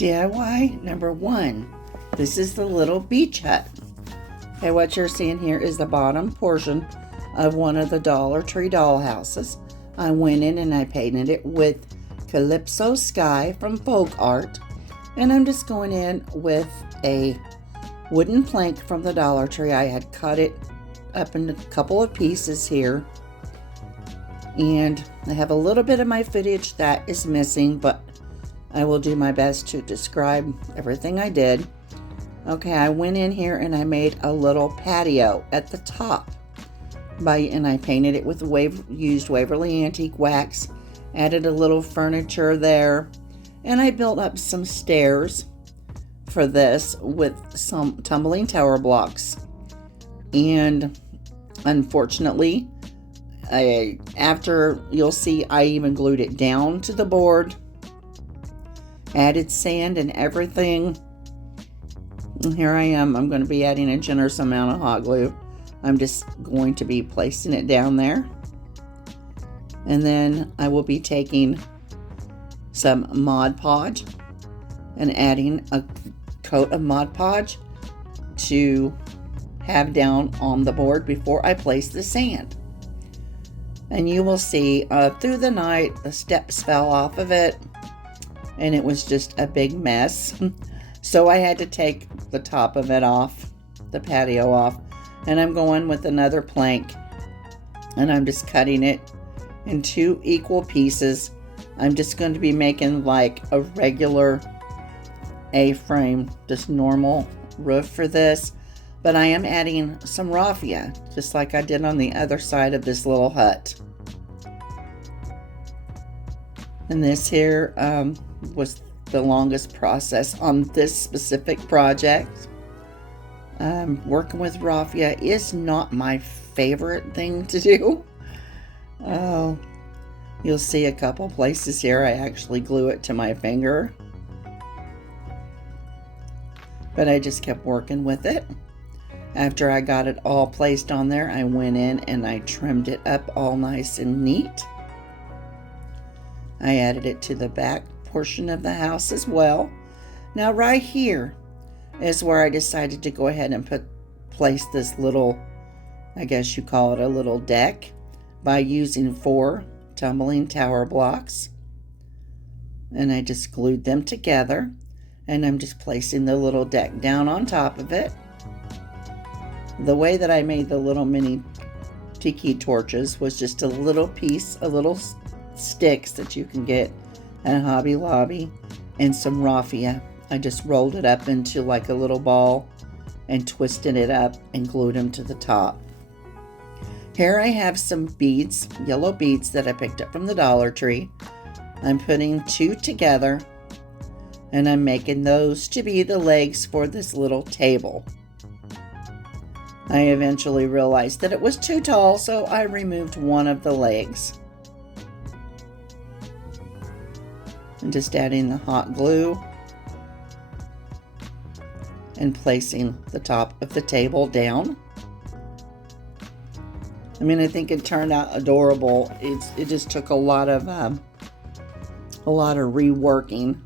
DIY number 1. This is the little beach hut. Okay, what you're seeing here is the bottom portion of one of the Dollar Tree dollhouses. I went in and I painted it with Calypso Sky from Folk Art. And I'm just going in with a wooden plank from the Dollar Tree. I had cut it up in a couple of pieces here. And I have a little bit of my footage that is missing, but I will do my best to describe everything I did. Okay, I went in here and I made a little patio at the top. And I painted it with used Waverly Antique Wax, added a little furniture there, and I built up some stairs for this with some tumbling tower blocks. And unfortunately, after you'll see, I even glued it down to the board, added sand and everything. And here I am. I'm going to be adding a generous amount of hot glue. I'm just going to be placing it down there. And then I will be taking some Mod Podge and adding a coat of Mod Podge to have down on the board before I place the sand. And you will see through the night the steps fell off of it and it was just a big mess. So I had to take the top of it off, the patio off, and I'm going with another plank and I'm just cutting it in 2 equal pieces. I'm just going to be making like a regular A-frame, just normal roof for this, but I am adding some raffia, just like I did on the other side of this little hut. And this here was the longest process on this specific project. Working with raffia is not my favorite thing to do. You'll see a couple places here I actually glue it to my finger, but I just kept working with it. After I got it all placed on there, I went in and I trimmed it up all nice and neat. I added it to the back portion of the house as well. Now right here is where I decided to go ahead and place this little, I guess you call it a little deck, by using 4 tumbling tower blocks. And I just glued them together, and I'm just placing the little deck down on top of it. The way that I made the little mini tiki torches was just a little piece, a little sticks that you can get at Hobby Lobby, and some raffia. I just rolled it up into like a little ball and twisted it up and glued them to the top. Here I have some beads, yellow beads that I picked up from the Dollar Tree. I'm putting 2 together and I'm making those to be the legs for this little table. I eventually realized that it was too tall, so I removed one of the legs. I'm just adding the hot glue and placing the top of the table down. I mean, I think it turned out adorable. It just took a lot of reworking,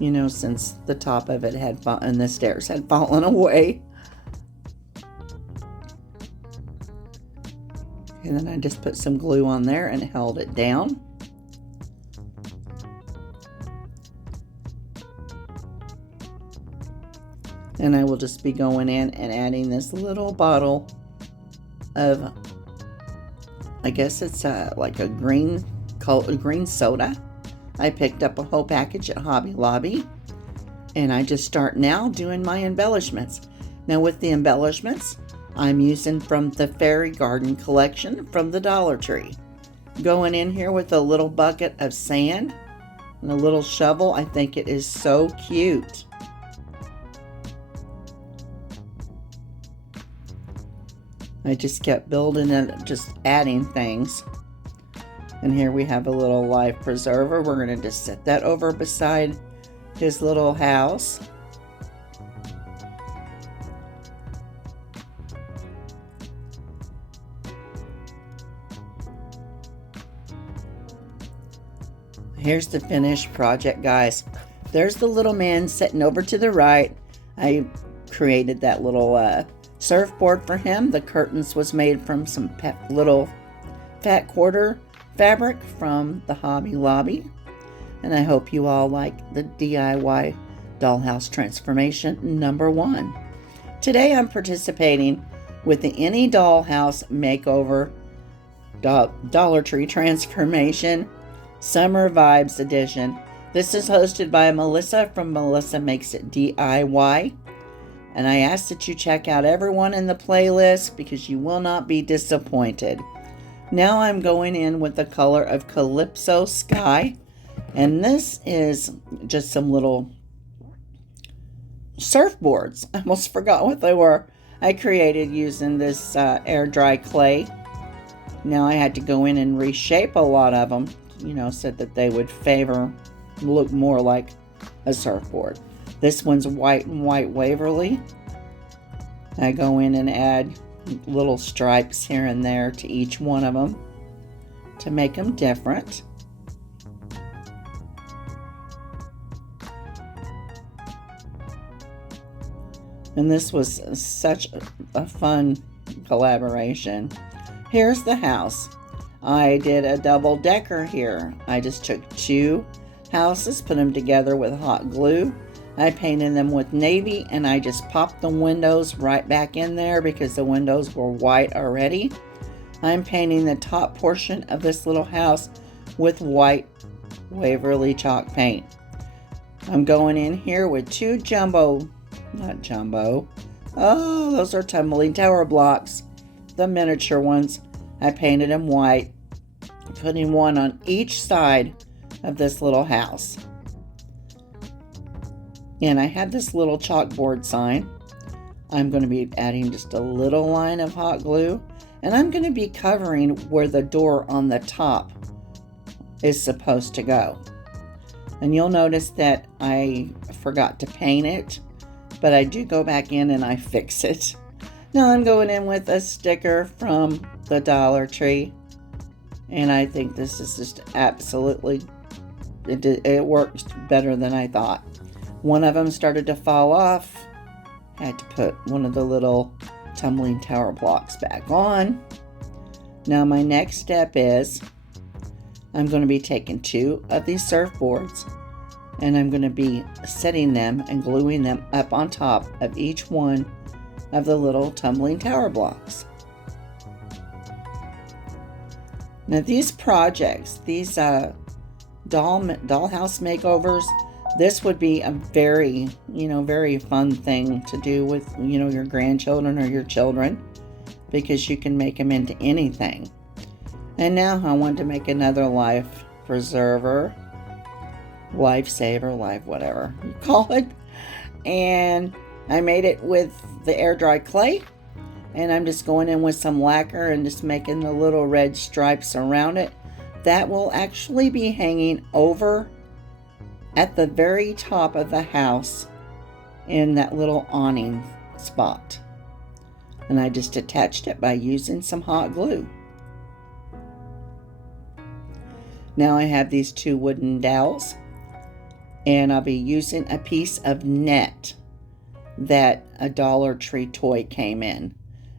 you know, since the top of it had and the stairs had fallen away. And then I just put some glue on there and held it down. And I will just be going in and adding this little bottle of, I guess it's like a green soda. I picked up a whole package at Hobby Lobby. And I just start now doing my embellishments. Now with the embellishments, I'm using from the Fairy Garden collection from the Dollar Tree. Going in here with a little bucket of sand and a little shovel. I think it is so cute. I just kept building and just adding things. And here we have a little life preserver. We're going to just set that over beside his little house. Here's the finished project, guys. There's the little man sitting over to the right. I created that little surfboard for him. The curtains was made from some little fat quarter fabric from the Hobby Lobby. And I hope you all like the DIY dollhouse transformation number 1. Today I'm participating with the Any Dollhouse Makeover Dollar Tree Transformation Summer Vibes Edition. This is hosted by Melissa from Melissa Makes It DIY. And I ask that you check out everyone in the playlist because you will not be disappointed. Now I'm going in with the color of Calypso Sky. And this is just some little surfboards. I almost forgot what they were. I created using this air dry clay. Now I had to go in and reshape a lot of them, so that they would look more like a surfboard. This one's white and white Waverly. I go in and add little stripes here and there to each one of them to make them different. And this was such a fun collaboration. Here's the house. I did a double decker here. I just took 2 houses, put them together with hot glue. I painted them with navy, and I just popped the windows right back in there because the windows were white already. I'm painting the top portion of this little house with white Waverly chalk paint. I'm going in here with 2 those are tumbling tower blocks, the miniature ones. I painted them white, putting one on each side of this little house. And I had this little chalkboard sign. I'm going to be adding just a little line of hot glue, and I'm going to be covering where the door on the top is supposed to go. And you'll notice that I forgot to paint it, but I do go back in and I fix it. Now I'm going in with a sticker from the Dollar Tree, and I think this is just absolutely, it works better than I thought. One of them started to fall off. I had to put one of the little tumbling tower blocks back on. Now my next step is I'm going to be taking 2 of these surfboards, and I'm going to be setting them and gluing them up on top of each one of the little tumbling tower blocks. Now these projects, these dollhouse makeovers, this would be a very, very fun thing to do with, your grandchildren or your children, because you can make them into anything. And now I want to make another life preserver, lifesaver, whatever you call it. And I made it with the air dry clay, and I'm just going in with some lacquer and just making the little red stripes around it. That will actually be hanging over at the very top of the house in that little awning spot. And I just attached it by using some hot glue. Now I have these 2 wooden dowels, and I'll be using a piece of net that a Dollar Tree toy came in,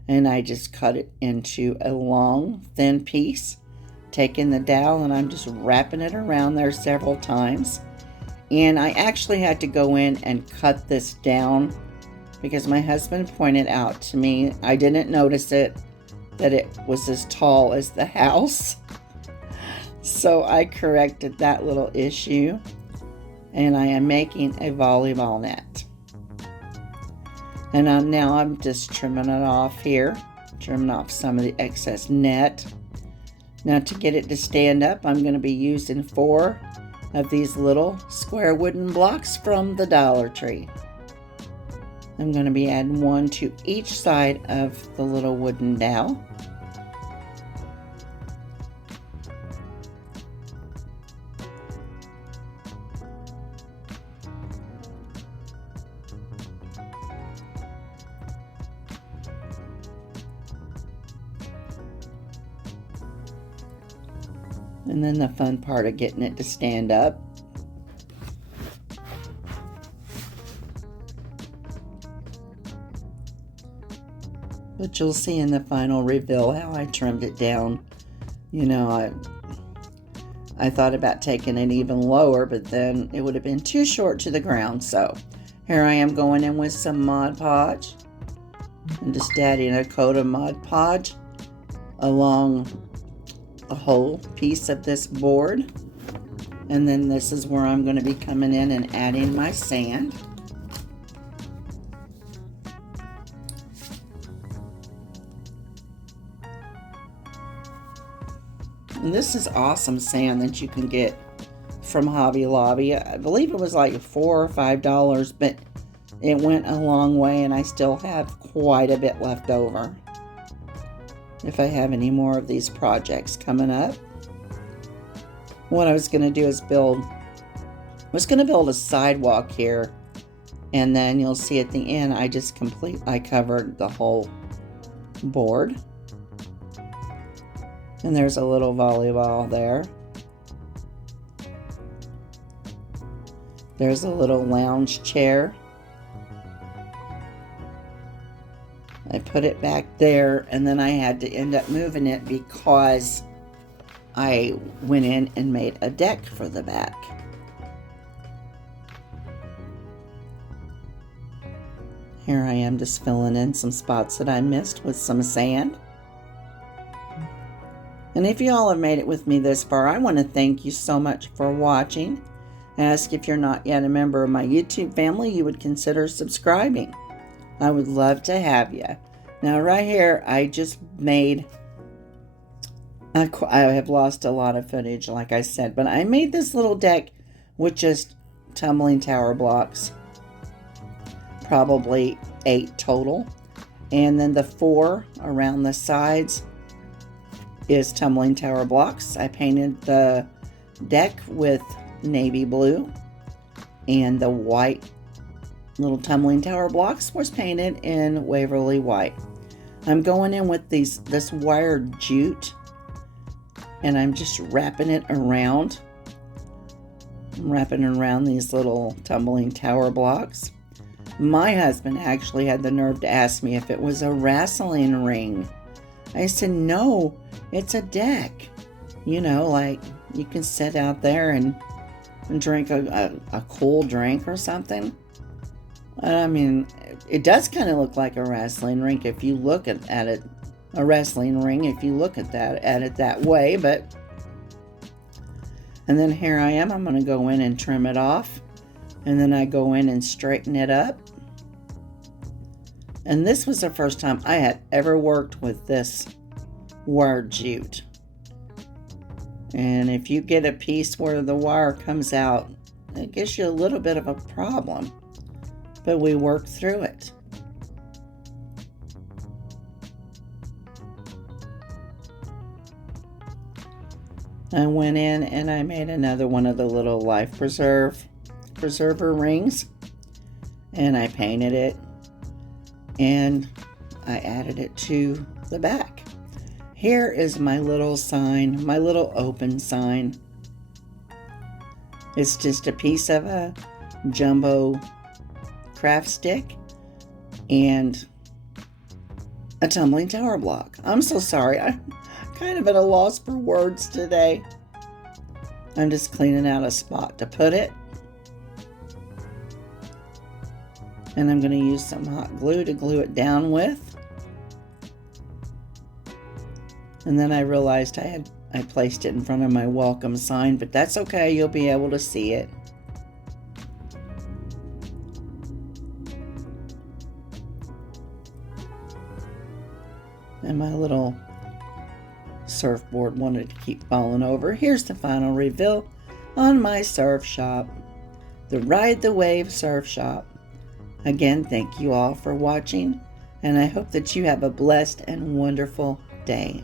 and I just cut it into a long thin piece, taking the dowel, and I'm just wrapping it around there several times. And I actually had to go in and cut this down because my husband pointed out to me, I didn't notice it, that it was as tall as the house. So I corrected that little issue, and I am making a volleyball net. And now I'm just trimming it off here, trimming off some of the excess net. Now to get it to stand up, I'm going to be using 4 of these little square wooden blocks from the Dollar Tree. I'm going to be adding 1 to each side of the little wooden dowel. And then the fun part of getting it to stand up. But you'll see in the final reveal how I trimmed it down. You know, I thought about taking it even lower, but then it would have been too short to the ground. So here I am going in with some Mod Podge. And just adding a coat of Mod Podge along a whole piece of this board. And then this is where I'm going to be coming in and adding my sand. And this is awesome sand that you can get from Hobby Lobby. I believe it was like $4 or $5, but it went a long way, and I still have quite a bit left over. If I have any more of these projects coming up. What I was going to do is build a sidewalk here, and then you'll see at the end I covered the whole board. And there's a little volleyball there. There's a little lounge chair. I put it back there, and then I had to end up moving it because I went in and made a deck for the back. Here I am just filling in some spots that I missed with some sand. And if you all have made it with me this far, I want to thank you so much for watching. I ask if you're not yet a member of my YouTube family, you would consider subscribing. I would love to have you. Now right here, I just made, I have lost a lot of footage, like I said, but I made this little deck with just tumbling tower blocks. Probably 8 total. And then the 4 around the sides is tumbling tower blocks. I painted the deck with navy blue, and the white little tumbling tower blocks was painted in Waverly white. I'm going in with this wire jute, and I'm just wrapping it around. I'm wrapping it around these little tumbling tower blocks. My husband actually had the nerve to ask me if it was a wrestling ring. I said, no, it's a deck. You know, like you can sit out there and drink a cool drink or something. I mean, it does kind of look like a wrestling rink if you look at it. A wrestling ring if you look at it that way. But and then here I am. I'm going to go in and trim it off, and then I go in and straighten it up. And this was the first time I had ever worked with this wire jute. And if you get a piece where the wire comes out, it gives you a little bit of a problem. But we worked through it. I went in and I made another one of the little life preserver rings. And I painted it. And I added it to the back. Here is my little sign, my little open sign. It's just a piece of a jumbo craft stick and a tumbling tower block. I'm so sorry. I'm kind of at a loss for words today. I'm just cleaning out a spot to put it. And I'm going to use some hot glue to glue it down with. And then I realized I placed it in front of my welcome sign, but that's okay. You'll be able to see it. And my little surfboard wanted to keep falling over. Here's the final reveal on my surf shop, the Ride the Wave Surf Shop. Again, thank you all for watching, and I hope that you have a blessed and wonderful day.